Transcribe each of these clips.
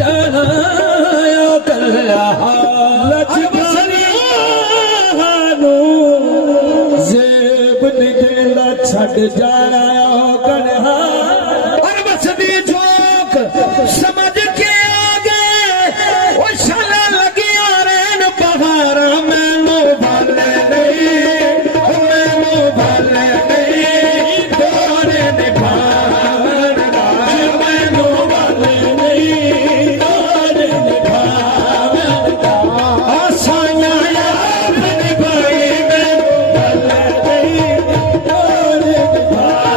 जाना कल्ला जेब निकला छड़ जाना कल्हा और बसदी जोक समझ के आगे वो शाला लगी आरेन बहारा मैनू भाले नहीं मैनू भाले नहीं तोरे निभावन मैनू भाले नहीं तोरे निभावन आसाना यार निभाई मैनू भाले नहीं तोरे निभावन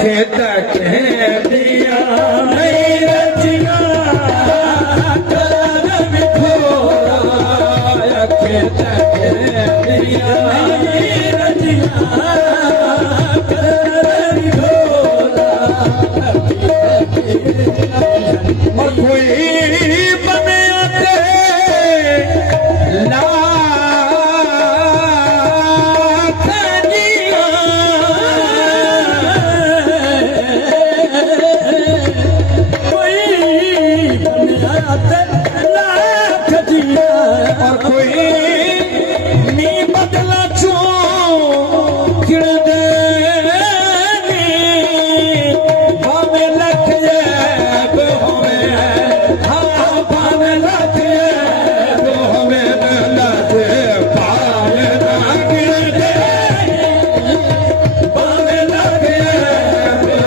खेत दिया नहीं रचिया खेत दिया नहीं रचिया कोई बने आते ला और कोई नी बदला चो किड़ दे भावे लख हाँ भावे लख हमें लख पावे ना किड़ दे भावे लख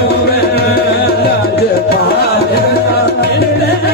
हमें लख पावे ना किड़ दे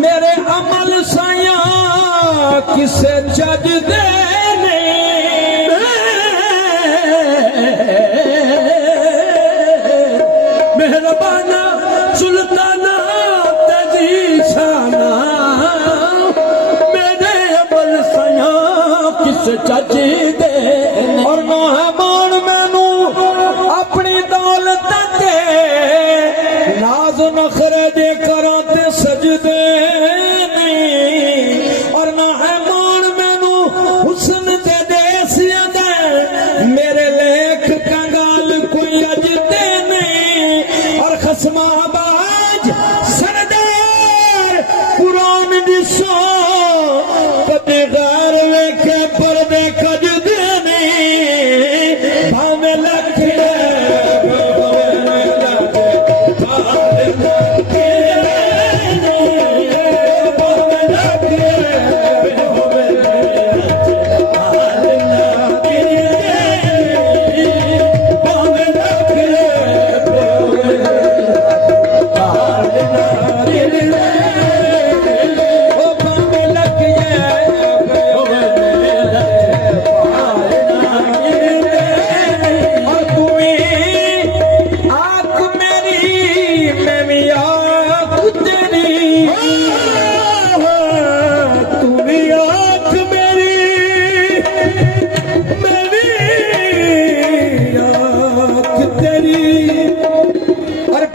मेरे अमल साया किसे जज दे मेहरबाना सुल्ताना तेजी शाना मेरे अमल साया किसे जज दे और ना है मान मैनू अपनी दौलत दे नाज नखरे दे करा ते सजदे और ना है मान मैनू हुस्न दे देसिया दे मेरे लेख कंगाल कोई अजदे नहीं और खसमाबाज सरदार कुरान दिसो कदे गार वेखे पर्दे कजदे नहीं भावे लख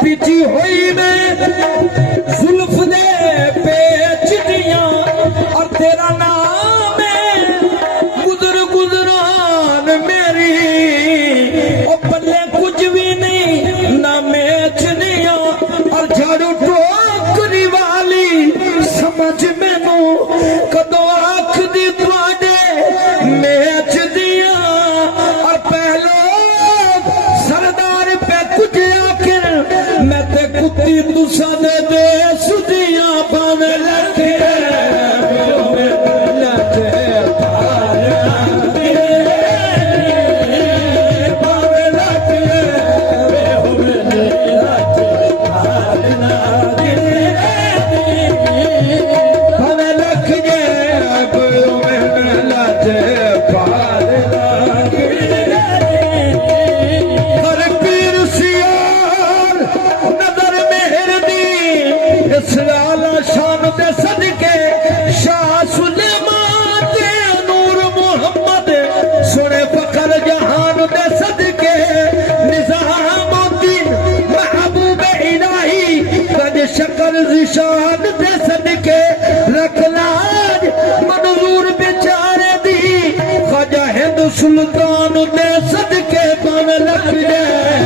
पीछी हुई में जुल्फ दे पेच दिया और तेरा नाम है गुजर गुजरान मेरी और पल्ले कुछ भी नहीं ना मैच दिया और झाड़ू टोकरी वाली समझ मैनू कदो आख दी तुहाडे मैच दिया और पहले सरदार पे कुछ आखिर मैं ते कुत्ती तुसा दे दे सुदियां पावे लखे शक्ल जिशान दे सदके रखलाज मंजूर बेचारे दी ख्वाजा हिंद सुल्तान दे सदके पावे लख जाए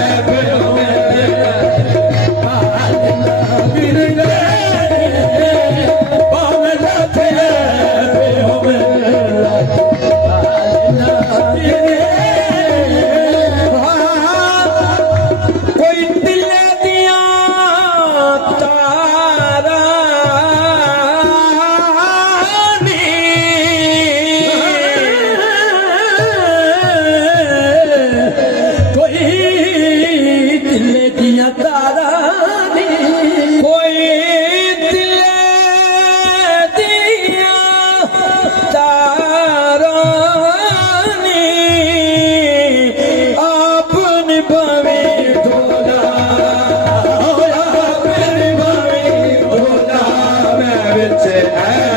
ऐ